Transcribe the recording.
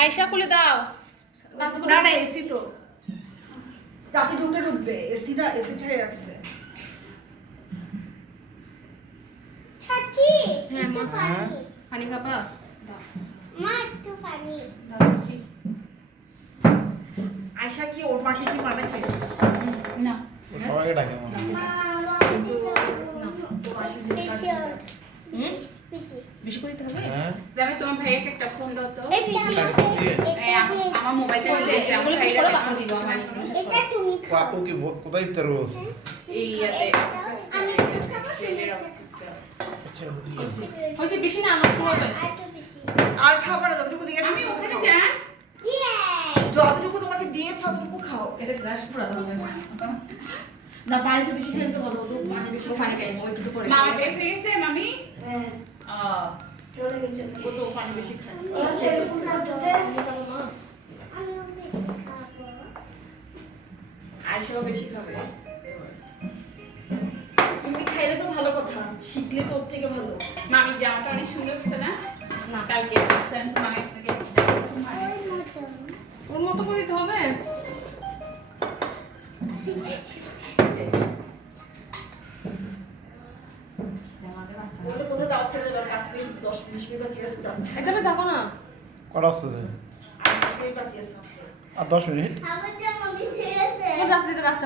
আয়শা খুলে দাও। না না এসি তো চাচি ঢুকবে এসি না এসি ছেড়ে রাখছে চাচি হ্যাঁ, একটু মা। পানি পানি খাবা? দাও। মা একটু পানি দাও দিচ্ছি। আয়শা কি ওর মাকে কি মানা খেয়ে না। সবাইকে ডাকে মা। মা বেশি বেশি বেশি করে দিতে হবে? হ্যাঁ যাবে তোমার ভাইয়াকে একটা ফোন দাও তো। এই বেশি এই আমার মোবাইলটা এসে আমার ভাইয়ের টাকা দিব আমার। এটা তুমি খাও আপু কি কোথায় ইফতার হচ্ছে? এই ইয়াতে আমি একটু খাবো ট্রেনের অফিসে। আচ্ছা বুঝি হইছে বেশি না আনো হবে। আর একটু বেশি আর খাবার যতটুকু দিয়েছি আমি ওখানে যান। ইয়ে যতটুকু তোমাকে দিয়েছে ততটুকু খাও এটা গ্লাস পুরো দাও। না পানি তো বেশি খেতে পারবো তো পানি বেশি ওখানে খাই যাই ওইটুকু পরে। মা বের হয়ে গেছে মামি? হ্যাঁ চলে গেছে ও তো পানি বেশি খায় আমি খাবো আয়শাও বেশি খাবে তুমি খাইলে তো ভালো কথা শিখলে তো ওর থেকে ভালো মামি জামাটা অনেক সুন্দর হচ্ছে না? না কালকে সেন্ট মামি আপনাকে ওর মতো করে দিতে হবে। ওটা কোথায় দাওয়াত খেতে যাবে 5 মিনিট 10-20 মিনিট বাকি আছে যাচ্ছে এটাবে যাবো না। কটা আসছে আর 20 মিনিট বাকি আছে আর 10 মিনিট খাবার জন্য মিশে গেছে ওর রাতে রাস্তা